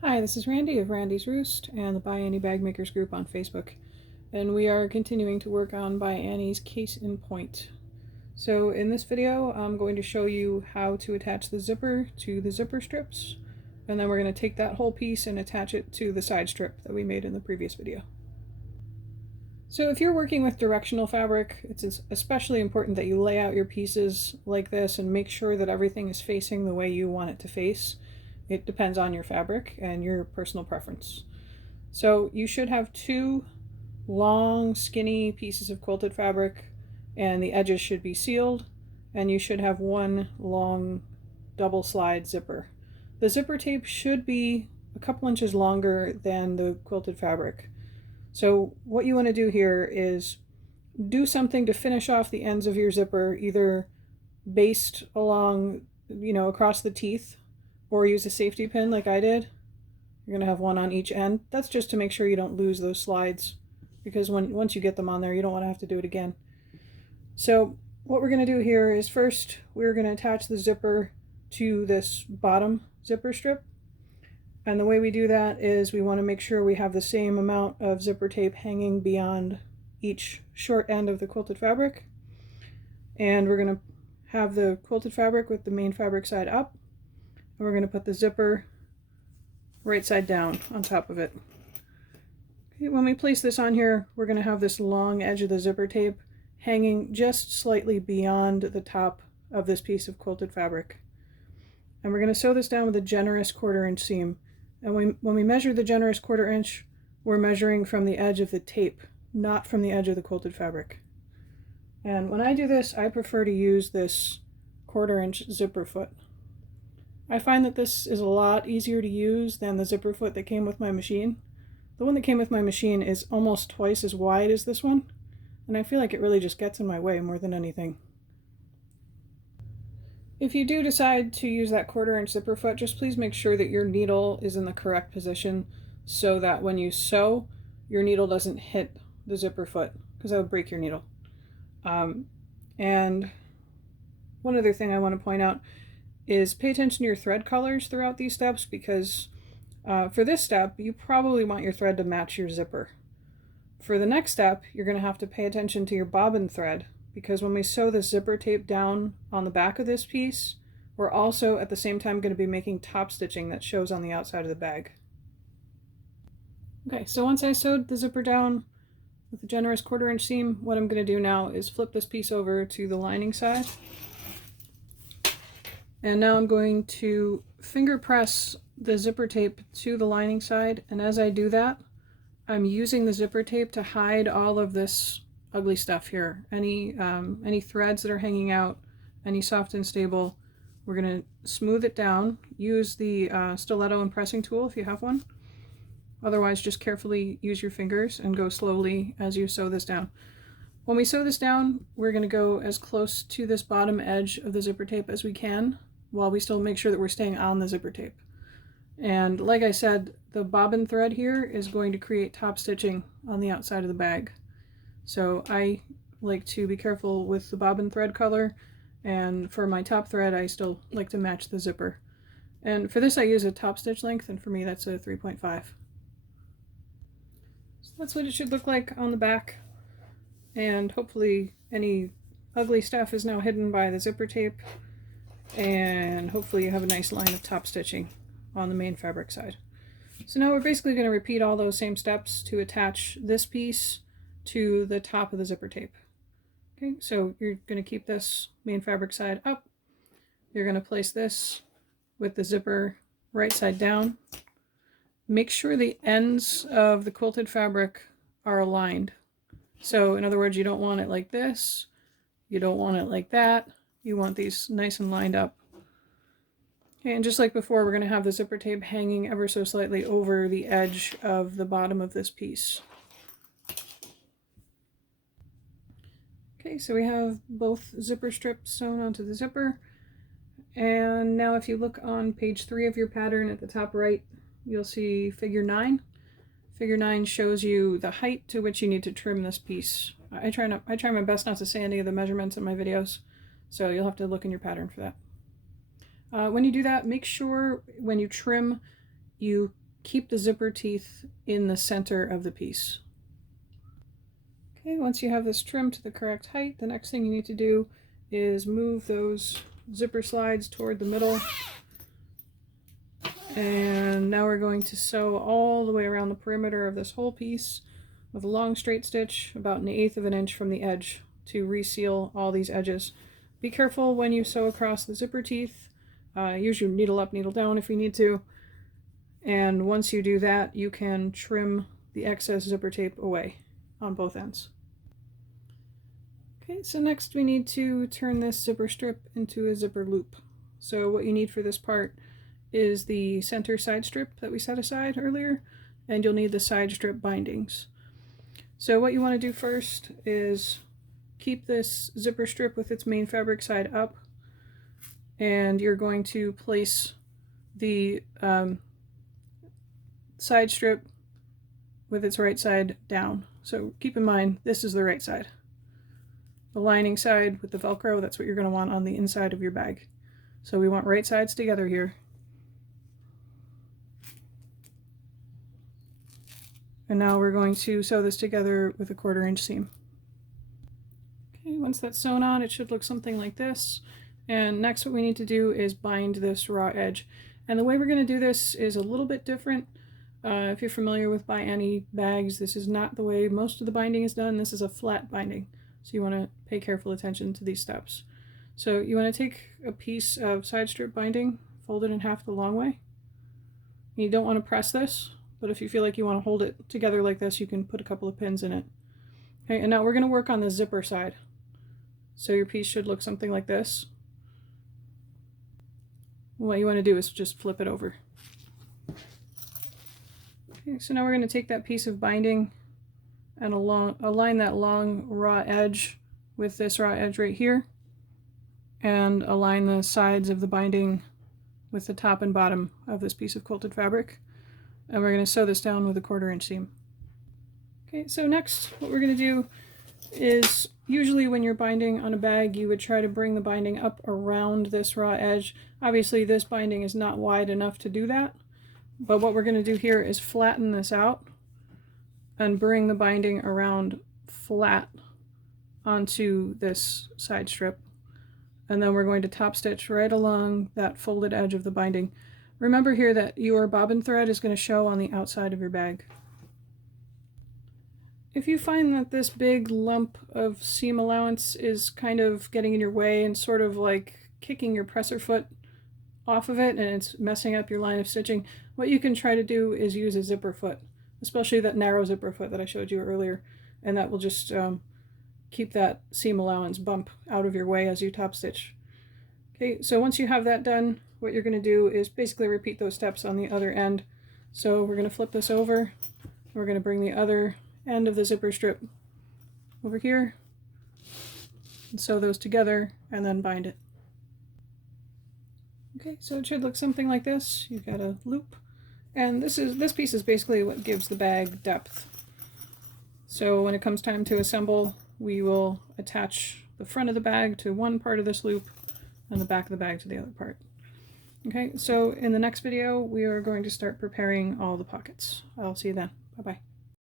Hi, this is Randy of Randy's Roost and the ByAnnie Bag Makers group on Facebook, and we are continuing to work on ByAnnie's case in point. So in this video I'm going to show you how to attach the zipper to the zipper strips, and then we're going to take that whole piece and attach it to the side strip that we made in the previous video. So if you're working with directional fabric, it's especially important that you lay out your pieces like this and make sure that everything is facing the way you want it to face. It depends on your fabric and your personal preference. So you should have two long, skinny pieces of quilted fabric, and the edges should be sealed, and you should have one long double slide zipper. The zipper tape should be a couple inches longer than the quilted fabric. So what you want to do here is do something to finish off the ends of your zipper, either based along, across the teeth, or use a safety pin like I did. You're going to have one on each end. That's just to make sure you don't lose those slides, because once you get them on there, you don't want to have to do it again. So what we're going to do here is first we're going to attach the zipper to this bottom zipper strip. And the way we do that is we want to make sure we have the same amount of zipper tape hanging beyond each short end of the quilted fabric. And we're going to have the quilted fabric with the main fabric side up. And we're going to put the zipper right side down on top of it. Okay, when we place this on here, we're going to have this long edge of the zipper tape hanging just slightly beyond the top of this piece of quilted fabric. And we're going to sew this down with a generous 1/4 inch seam. And when we measure the generous 1/4 inch, we're measuring from the edge of the tape, not from the edge of the quilted fabric. And when I do this, I prefer to use this 1/4 inch zipper foot. I find that this is a lot easier to use than the zipper foot that came with my machine. The one that came with my machine is almost twice as wide as this one, and I feel like it really just gets in my way more than anything. If you do decide to use that 1/4 inch zipper foot, just please make sure that your needle is in the correct position so that when you sew, your needle doesn't hit the zipper foot, because that would break your needle. And one other thing I want to point out is pay attention to your thread colors throughout these steps, because for this step, you probably want your thread to match your zipper. For the next step, you're going to have to pay attention to your bobbin thread, because when we sew the zipper tape down on the back of this piece, we're also at the same time going to be making top stitching that shows on the outside of the bag. Okay, so once I sewed the zipper down with the generous 1/4 inch seam, what I'm going to do now is flip this piece over to the lining side. And now I'm going to finger press the zipper tape to the lining side, and as I do that, I'm using the zipper tape to hide all of this ugly stuff here. Any threads that are hanging out, any soft and stable, we're going to smooth it down. Use the stiletto and pressing tool if you have one. Otherwise, just carefully use your fingers and go slowly as you sew this down. When we sew this down, we're going to go as close to this bottom edge of the zipper tape as we can, while we still make sure that we're staying on the zipper tape. And like I said, the bobbin thread here is going to create top stitching on the outside of the bag. So I like to be careful with the bobbin thread color, and for my top thread I still like to match the zipper. And for this I use a top stitch length, and for me that's a 3.5. So that's what it should look like on the back, and hopefully any ugly stuff is now hidden by the zipper tape, and hopefully you have a nice line of top stitching on the main fabric side. So now we're basically going to repeat all those same steps to attach this piece to the top of the zipper tape. Okay, so you're going to keep this main fabric side up. You're going to place this with the zipper right side down. Make sure the ends of the quilted fabric are aligned. So in other words, you don't want it like this, you don't want it like that, you want these nice and lined up. Okay, and just like before, we're going to have the zipper tape hanging ever so slightly over the edge of the bottom of this piece. Okay, so we have both zipper strips sewn onto the zipper. And now if you look on page 3 of your pattern at the top right, you'll see figure 9. Figure 9 shows you the height to which you need to trim this piece. I try my best not to say any of the measurements in my videos, so you'll have to look in your pattern for that. When you do that, make sure when you trim, you keep the zipper teeth in the center of the piece. Okay, once you have this trimmed to the correct height, the next thing you need to do is move those zipper slides toward the middle. And now we're going to sew all the way around the perimeter of this whole piece with a long straight stitch about 1/8 of an inch from the edge to reseal all these edges. Be careful when you sew across the zipper teeth. Use your needle up, needle down if you need to. And once you do that, you can trim the excess zipper tape away on both ends. Okay, so next we need to turn this zipper strip into a zipper loop. So what you need for this part is the center side strip that we set aside earlier, and you'll need the side strip bindings. So what you want to do first is keep this zipper strip with its main fabric side up, and you're going to place the side strip with its right side down. So keep in mind, this is the right side. The lining side with the Velcro, that's what you're going to want on the inside of your bag. So we want right sides together here. And now we're going to sew this together with a 1/4 inch seam. Okay, once that's sewn on, it should look something like this. And next what we need to do is bind this raw edge. And the way we're going to do this is a little bit different. If you're familiar with ByAnnie bags, this is not the way most of the binding is done. This is a flat binding. So you want to pay careful attention to these steps. So you want to take a piece of side strip binding, fold it in half the long way. And you don't want to press this, but if you feel like you want to hold it together like this, you can put a couple of pins in it. Okay, and now we're going to work on the zipper side. So your piece should look something like this. What you want to do is just flip it over. Okay, so now we're going to take that piece of binding and align that long raw edge with this raw edge right here, and align the sides of the binding with the top and bottom of this piece of quilted fabric. And we're going to sew this down with a 1/4 inch seam. Okay, so next what we're going to do is, usually when you're binding on a bag, you would try to bring the binding up around this raw edge. Obviously this binding is not wide enough to do that, but what we're going to do here is flatten this out and bring the binding around flat onto this side strip. And then we're going to top stitch right along that folded edge of the binding. Remember here that your bobbin thread is going to show on the outside of your bag. If you find that this big lump of seam allowance is kind of getting in your way and sort of like kicking your presser foot off of it and it's messing up your line of stitching, what you can try to do is use a zipper foot, especially that narrow zipper foot that I showed you earlier, and that will just keep that seam allowance bump out of your way as you top stitch. Okay, so once you have that done, what you're going to do is basically repeat those steps on the other end. So we're going to flip this over, and we're going to bring the other end of the zipper strip over here, and sew those together, and then bind it. Okay, so it should look something like this. You've got a loop, and this piece is basically what gives the bag depth. So when it comes time to assemble, we will attach the front of the bag to one part of this loop and the back of the bag to the other part. Okay, so in the next video, we are going to start preparing all the pockets. I'll see you then. Bye-bye.